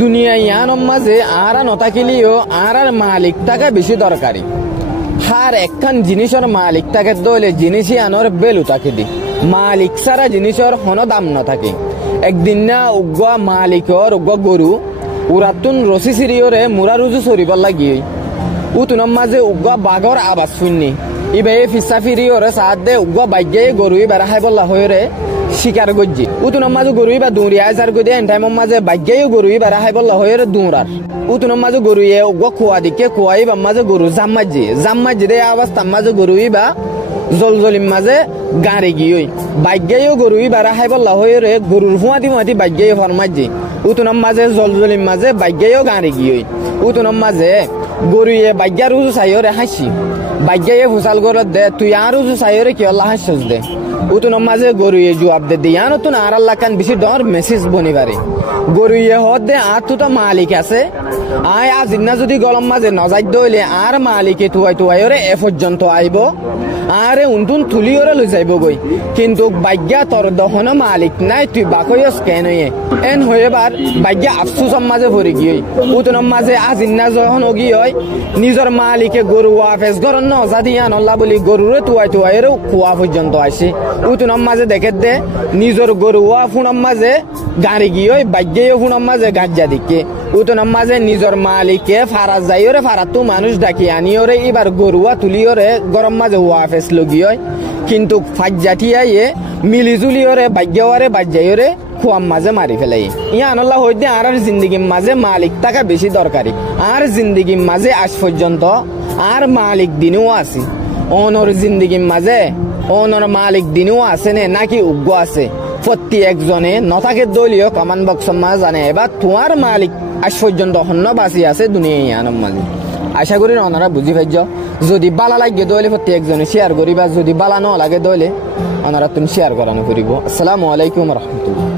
দুনিয়া ইয়ানোর মাঝে আরা নথাকিলিও আরার মালিক টাকা বেশি দরকারি। হার একখান জিনিসের মালিক থাকে দলে জিনিসই আনোর বেলু থাকে দি মালিক সারা জিনিসের হনো দাম না থাকে। একদিন না উগ্গা মালিকর উগ্গা গরু উরাতুন রসি সিরিয়রে মুরা রুজু সরিবার লাগিয়ে উতুনর মাঝে উগ্গা বাঘর আবাস শুননি ইবে ফিসা ফিরিয়রে সাথ দে উগ্গা বাইকে গরু বেড়া খাই বললা হয়ে শিকার গজ্জি উতুনর মাঝে গরু বা দৌড়িয়া সার গদি এন টাইমের মাঝে বাইকেও গরু বেড়া খাই বললা হয়ে দৌড়ার উতুনর মাঝে গরু উগ্গা খোয়া দিকে খোয়াই বা মাঝে গরু জাম্মাজি দে আবাস তার মাঝে গরু বা জলজলিম মাঝে গাড়ি গিয়ে বাইকেও গরু বেড়া খাই বললা হয়ে গরুর ফুয়াতি ফুয়াতি বাইকেও ফরমাজি উতুনর মাঝে জলজলিম মাঝে বাইকেও গাড়ি গিয়ে উতুনর মাঝে গরুয়ে বাইকা রুজু চাইরে হাসি বাইকে ফুসাল করে দে তুই আর রুজু চাইরে কি আল্লাহ হাসিস দে উতুনর মাঝে গরুয়ে জবাব দে দিয়া নতুন আর আল্লাহ কান বেশি ডর মেসেজ বনিবারে গরুয়ে হদ দে আর তো মালিক আছে আয় আজ না যদি গলম মাঝে নজাই দইলে আর মালিকে তুয়াই রে এ পর্যন্ত আইব আরে উন্তুন তুলি ওরে লই যাইব গই কিন্তু বাইজ্ঞা তোর দহন মালিক নাই তুই বাকইস কেন এন হয়েবার বাইজ্ঞা আফসুসর মাঝে ভরে গিয়ে উতুনর মাঝে আজ না যখন অগি হয় নিজের মালিকে গরু ওয়াফেস গরন ন জাদিয়া নল্লা বলি গরুরে তুয়াই রে কুয়া পর্যন্ত আসে উতুনর মাঝে দেখে দে নিজের গরু ওয়া ফুনর মাঝে গাড়ি গিয়ে বাইজ্ঞাও ফুনর মাঝে গাজ্জা দিকে উতুনর মাঝে নিজের মালিকে ফারাজ যাইরে ফারাত মানুষ ডাকি আনিওরে এবার গরুয়া তুলিওরে গরম মাঝে ওয়াফেস লগি হয় কিন্তু ফাজ্জাটিয়াইয়ে মিলিজুলিওরে বাইজ্ঞাওয়ারে বাজ্জাইরে খুয়াম মাঝে মারি ফেলাই ইয়া আনল্লাহ হইতে আর জিন্দগির মাঝে মালিক টাকা বেশি দরকারি আর জিন্দগির মাঝে আজ পর্যন্ত আর মালিক দিনও আছে অনর জিন্দগির মাঝে অনর মালিক দিনও আছে নে নাকি উগ্গ আছে প্রত্যেকজনে নথাকে দলীয় কমান বক্স মাঝে জানে এবার তোমার মালিক আজ পর্যন্ত হন্য বাঁচি আছে দুনিয়া ইয়ানোর মাঝে আশা করি ওনারা বুঝি পাইছ যদি বালা লাগে দইলে প্রত্যেকজনে শেয়ার করিবা যদি বালা ন লাগে দইলে ওনারা তুমি শেয়ার করানো করিব। আসসালামু আলাইকুম রহমতুল্লাহ।